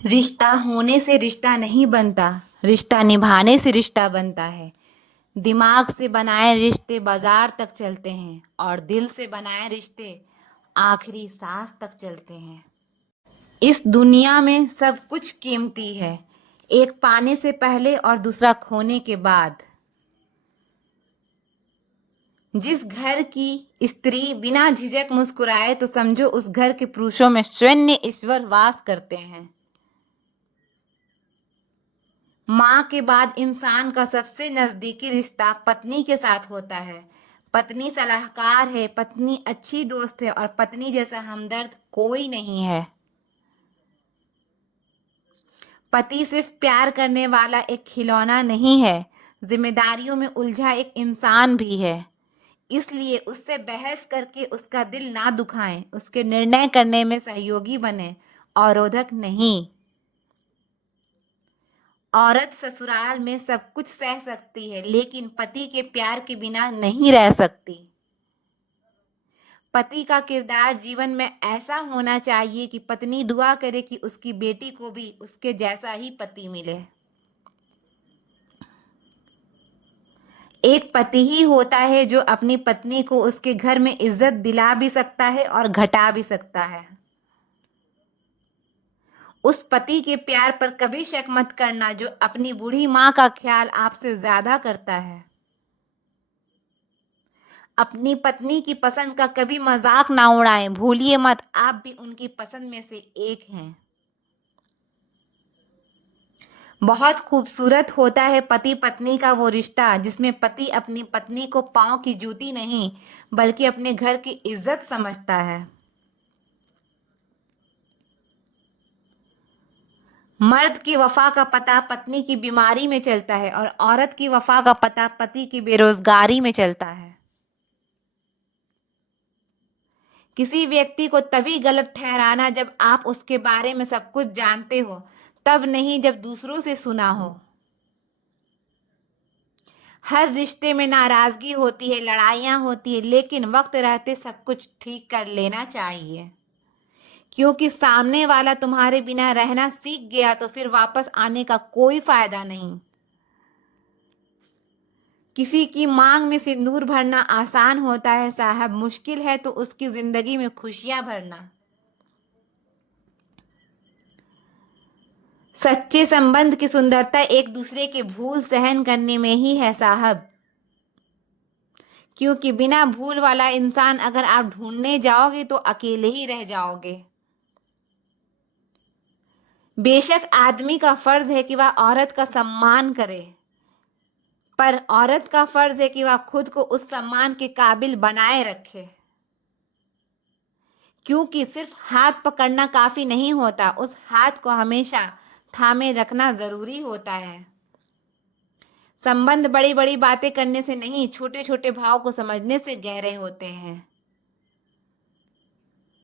रिश्ता होने से रिश्ता नहीं बनता, रिश्ता निभाने से रिश्ता बनता है। दिमाग से बनाए रिश्ते बाजार तक चलते हैं और दिल से बनाए रिश्ते आखिरी सांस तक चलते हैं। इस दुनिया में सब कुछ कीमती है, एक पाने से पहले और दूसरा खोने के बाद। जिस घर की स्त्री बिना झिझक मुस्कुराए तो समझो उस घर के पुरुषों में स्वयं ईश्वर वास करते हैं। माँ के बाद इंसान का सबसे नजदीकी रिश्ता पत्नी के साथ होता है। पत्नी सलाहकार है, पत्नी अच्छी दोस्त है और पत्नी जैसा हमदर्द कोई नहीं है। पति सिर्फ प्यार करने वाला एक खिलौना नहीं है, जिम्मेदारियों में उलझा एक इंसान भी है। इसलिए उससे बहस करके उसका दिल ना दुखाएं, उसके निर्णय करने में सहयोगी बने, अवरोधक नहीं। औरत ससुराल में सब कुछ सह सकती है, लेकिन पति के प्यार के बिना नहीं रह सकती। पति का किरदार जीवन में ऐसा होना चाहिए कि पत्नी दुआ करे कि उसकी बेटी को भी उसके जैसा ही पति मिले। एक पति ही होता है जो अपनी पत्नी को उसके घर में इज्जत दिला भी सकता है और घटा भी सकता है। उस पति के प्यार पर कभी शक मत करना जो अपनी बूढ़ी माँ का ख्याल आपसे ज्यादा करता है। अपनी पत्नी की पसंद का कभी मजाक ना उड़ाएं, भूलिए मत आप भी उनकी पसंद में से एक हैं। बहुत खूबसूरत होता है पति पत्नी का वो रिश्ता जिसमें पति अपनी पत्नी को पांव की जूती नहीं बल्कि अपने घर की इज्जत समझता है। मर्द की वफा का पता पत्नी की बीमारी में चलता है और औरत की वफा का पता पति की बेरोजगारी में चलता है। किसी व्यक्ति को तभी गलत ठहराना जब आप उसके बारे में सब कुछ जानते हो, तब नहीं जब दूसरों से सुना हो। हर रिश्ते में नाराजगी होती है, लड़ाइयाँ होती है, लेकिन वक्त रहते सब कुछ ठीक कर लेना चाहिए। क्योंकि सामने वाला तुम्हारे बिना रहना सीख गया तो फिर वापस आने का कोई फायदा नहीं। किसी की मांग में सिंदूर भरना आसान होता है साहब, मुश्किल है तो उसकी जिंदगी में खुशियां भरना। सच्चे संबंध की सुंदरता एक दूसरे की भूल सहन करने में ही है साहब। क्योंकि बिना भूल वाला इंसान अगर आप ढूंढने जाओगे तो अकेले ही रह जाओगे। बेशक आदमी का फर्ज है कि वह औरत का सम्मान करे, पर औरत का फर्ज है कि वह खुद को उस सम्मान के काबिल बनाए रखे। क्योंकि सिर्फ हाथ पकड़ना काफी नहीं होता, उस हाथ को हमेशा थामे रखना जरूरी होता है। संबंध बड़ी बड़ी बातें करने से नहीं, छोटे छोटे भाव को समझने से गहरे होते हैं।